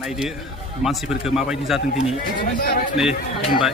नायदो मानसिफोरखौ माबायदि जादों दिनै नै बुंबाय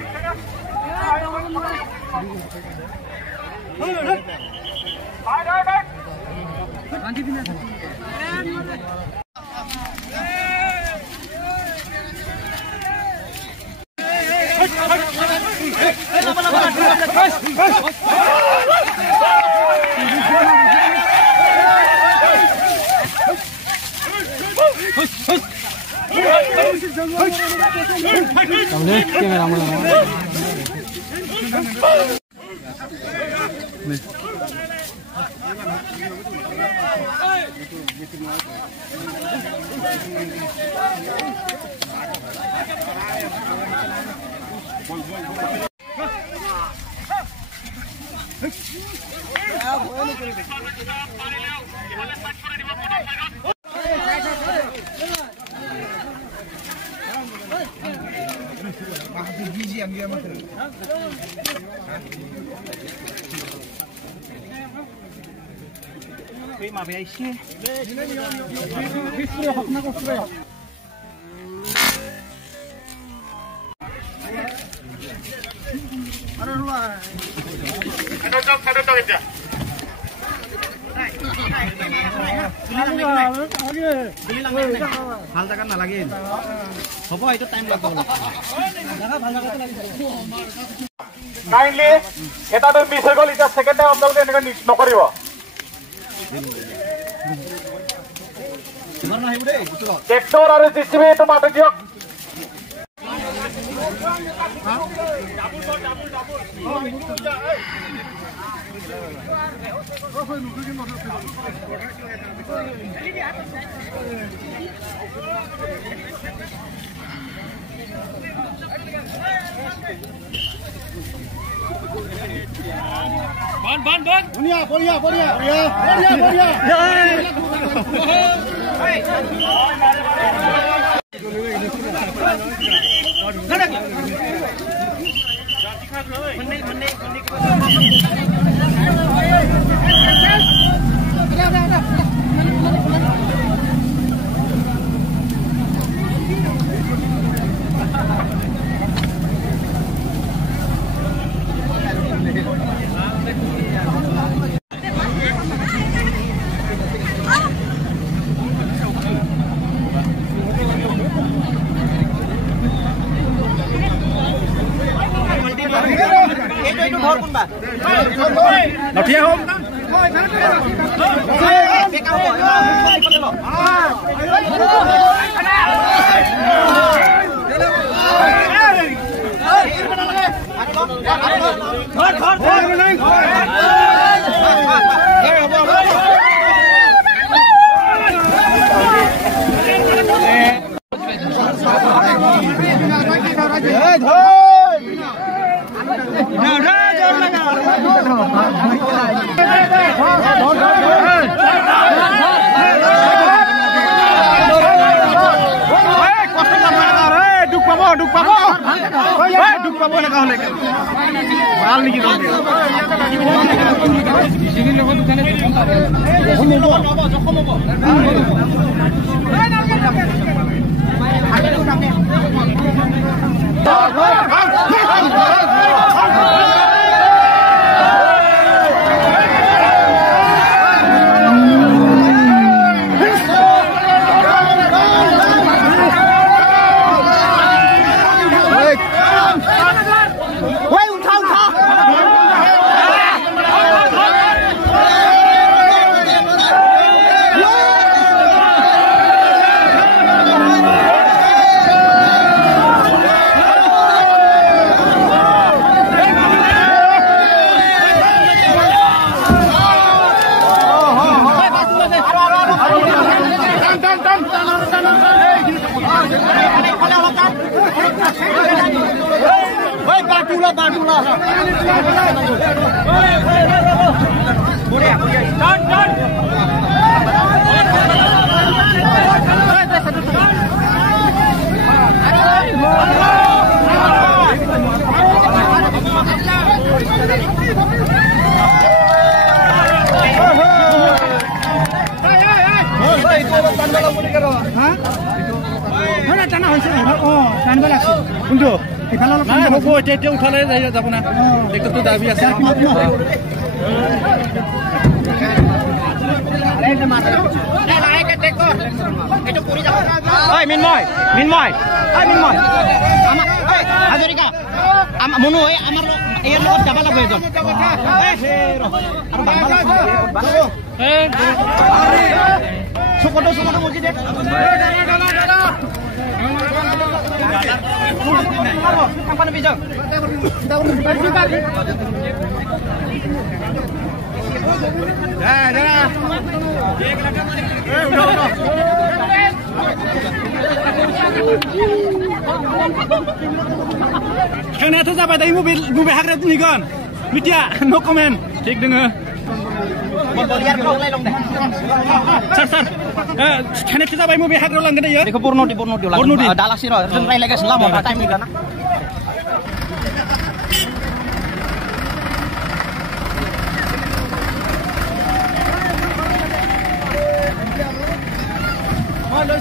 ভাল জাগাত নালাগে হ'ব এইটো টাইম লাগিব কাইন্ডলি এটাটো মিছ হৈ গ'ল এতিয়া সেকেন্ড টাইম আপোনালোকে এনেকৈ নকৰিব ট্ৰেক্টৰ আৰু জেচিবি এইটো মাতি দিয়ক Bon. Nothiya home. Done. টানিব লাগছিল কোনটো ইফালে অলপ নাই হ'ব এতিয়া উঠালে যাব না ট্ৰেক্টৰটো দাবী আছে মিনময় হাজৰিকা মনো আমাৰ ইয়াৰ লগত যাব লাগিব এজন চকটো মজি দে Kenapa sampai tadi mobil hagra tu ni kan? Mitia, no comment. Cek dengar. Sar. Kenapa sampai mobil hagra lang kena ya? Dekho Purnodi lang. Dalasi ro. Rai lagi selama time ni kan. Ayo,